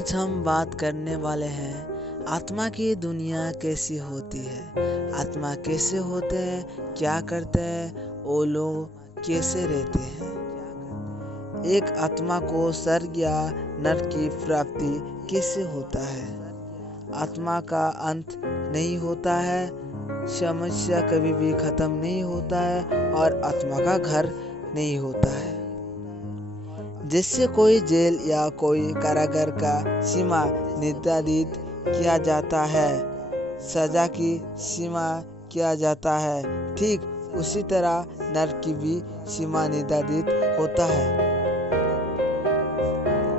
आज हम बात करने वाले हैं आत्मा की दुनिया कैसी होती है, आत्मा कैसे होते हैं, क्या करते हैं, वो लोग कैसे रहते हैं। एक आत्मा को स्वर्ग या नरक की प्राप्ति कैसे होता है। आत्मा का अंत नहीं होता है, समस्या कभी भी खत्म नहीं होता है और आत्मा का घर नहीं होता है। जिससे कोई जेल या कोई कारागार का सीमा निर्धारित किया जाता है, सजा की सीमा किया जाता है, ठीक उसी तरह नरक की भी सीमा निर्धारित होता है।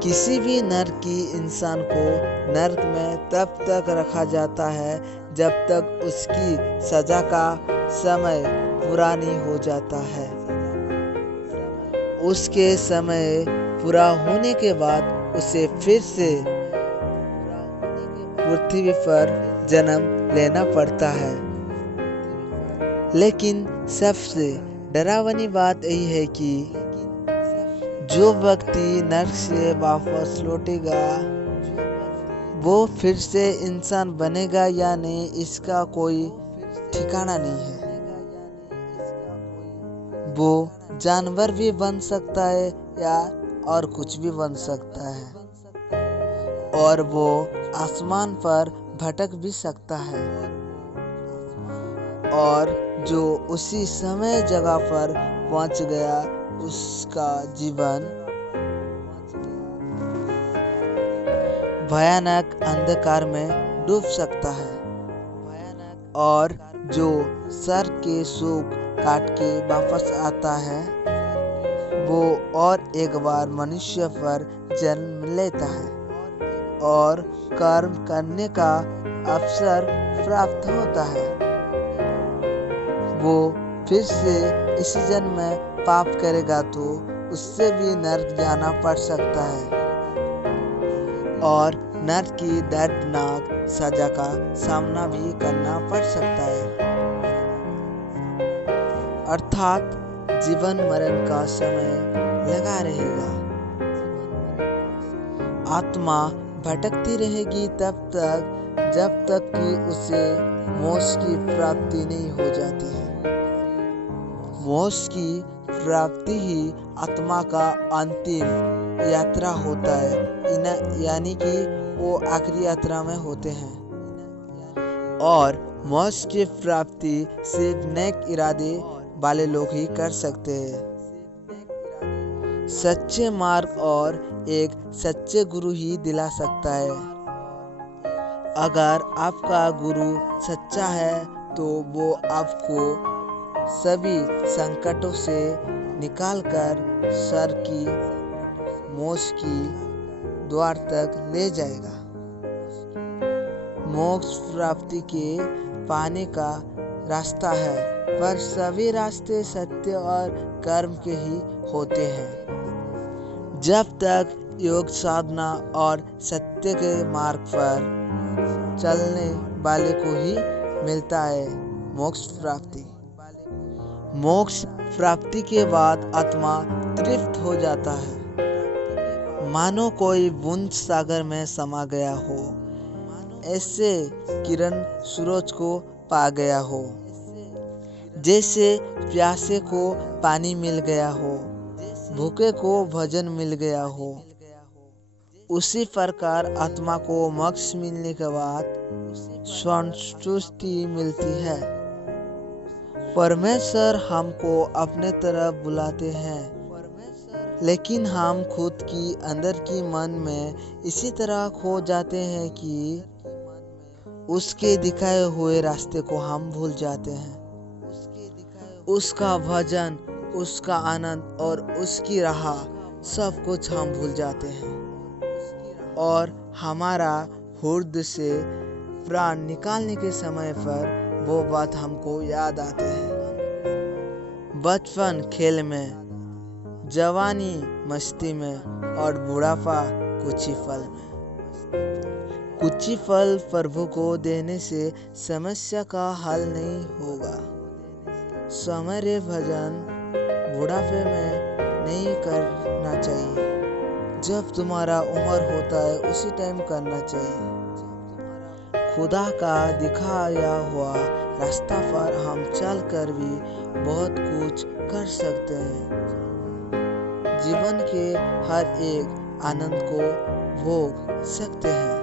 किसी भी नरक की इंसान को नरक में तब तक रखा जाता है जब तक उसकी सजा का समय पूरा नहीं हो जाता है। उसके समय पूरा होने के बाद उसे फिर से पृथ्वी पर जन्म लेना पड़ता है। लेकिन सबसे डरावनी बात यही है कि जो व्यक्ति नरक से वापस लौटेगा वो फिर से इंसान बनेगा या नहीं, इसका कोई ठिकाना नहीं है। वो जानवर भी बन सकता है या और कुछ भी बन सकता है, और वो आसमान पर भटक भी सकता है, और जो उसी समय जगह पर पहुंच गया उसका जीवन भयानक अंधकार में डूब सकता है, और जो सर के सूख काट के वापस आता है वो और एक बार मनुष्य पर जन्म लेता है और कर्म करने का अवसर प्राप्त होता है। वो फिर से इसी जन्म में पाप करेगा तो उससे भी नरक जाना पड़ सकता है और नरक की दर्दनाक सजा का सामना भी करना पड़ सकता है। अर्थात जीवन मरण का समय लगा रहेगा। आत्मा भटकती रहेगी तब तक जब तक कि उसे मोक्ष की प्राप्ति नहीं हो जाती है। मोक्ष की प्राप्ति ही आत्मा का अंतिम यात्रा होता है, यानी कि वो आखिरी यात्रा में होते हैं। और मोक्ष की प्राप्ति सिर्फ नेक इरादे वाले लोग ही कर सकते हैं। सच्चे मार्ग और एक सच्चे गुरु ही दिला सकता है। अगर आपका गुरु सच्चा है तो वो आपको सभी संकटों से निकालकर सर की मोक्ष की द्वार तक ले जाएगा। मोक्ष प्राप्ति के पाने का रास्ता है, पर सभी रास्ते सत्य और कर्म के ही होते हैं। जब तक योग साधना और सत्य के मार्ग पर चलने वाले को ही मिलता है मोक्ष प्राप्ति। मोक्ष प्राप्ति के बाद आत्मा तृप्त हो जाता है, मानो कोई बूंद सागर में समा गया हो, ऐसे किरण सूरज को पा गया हो, जैसे प्यासे को पानी मिल गया हो, भूखे को भोजन मिल गया हो। उसी प्रकार आत्मा को मोक्ष मिलने के बाद संतुष्टि मिलती है। परमेश्वर हमको अपने तरफ बुलाते हैं, लेकिन हम खुद की अंदर की मन में इसी तरह खो जाते हैं कि उसके दिखाए हुए रास्ते को हम भूल जाते हैं। उसका भजन, उसका आनंद और उसकी राह सब कुछ हम भूल जाते हैं, और हमारा हृदय से प्राण निकालने के समय पर वो बात हमको याद आते हैं। बचपन खेल में, जवानी मस्ती में और बुढ़ापा कुछ ही पल में। कुछ ही फल प्रभु को देने से समस्या का हल नहीं होगा। समर्य भजन बुढ़ापे में नहीं करना चाहिए, जब तुम्हारा उम्र होता है उसी टाइम करना चाहिए। खुदा का दिखाया हुआ रास्ता पर हम चलकर भी बहुत कुछ कर सकते हैं। जीवन के हर एक आनंद को भोग सकते हैं।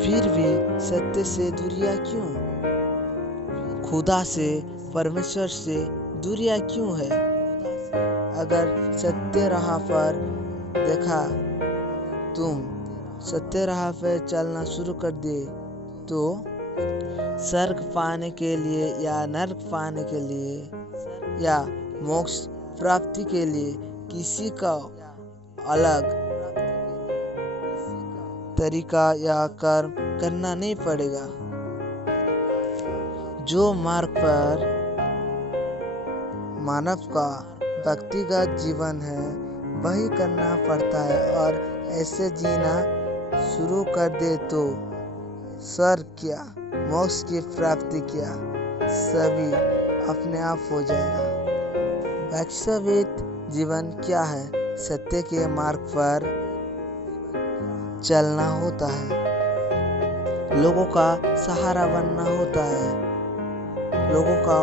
फिर भी सत्य से दूरियां क्यों? खुदा से, परमेश्वर से दूरियां क्यों है? अगर सत्य राह पर देखा तुम सत्य राह पर चलना शुरू कर दे तो स्वर्ग पाने के लिए या नरक पाने के लिए या मोक्ष प्राप्ति के लिए किसी का अलग तरीका या कर्म करना नहीं पड़ेगा। जो मार्ग पर मानव का व्यक्तिगत जीवन है वही करना पड़ता है, और ऐसे जीना शुरू कर दे तो स्वर्ग क्या, मोक्ष की प्राप्ति क्या, सभी अपने आप हो जाएगा। वास्तविक जीवन क्या है? सत्य के मार्ग पर चलना होता है, लोगों का सहारा बनना होता है, लोगों का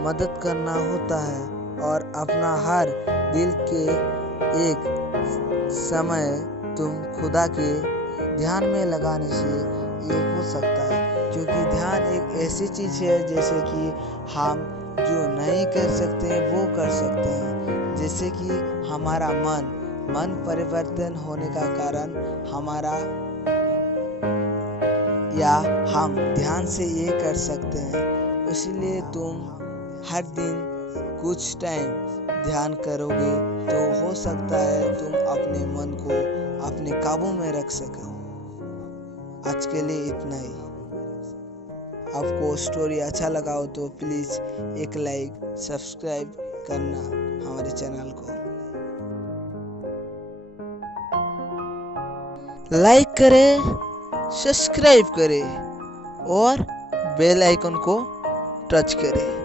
मदद करना होता है, और अपना हर दिल के एक समय तुम खुदा के ध्यान में लगाने से ये हो सकता है। क्योंकि ध्यान एक ऐसी चीज़ है जैसे कि हम जो नहीं कर सकते हैं वो कर सकते हैं। जैसे कि हमारा मन परिवर्तन होने का कारण हमारा, या हम ध्यान से ये कर सकते हैं। इसलिए तुम हर दिन कुछ टाइम ध्यान करोगे तो हो सकता है तुम अपने मन को अपने काबू में रख सको। आज के लिए इतना ही। आपको स्टोरी अच्छा लगा हो तो प्लीज़ एक लाइक, सब्सक्राइब करना हमारे चैनल को। लाइक करें, सब्सक्राइब करें और बेल आइकन को टच करें।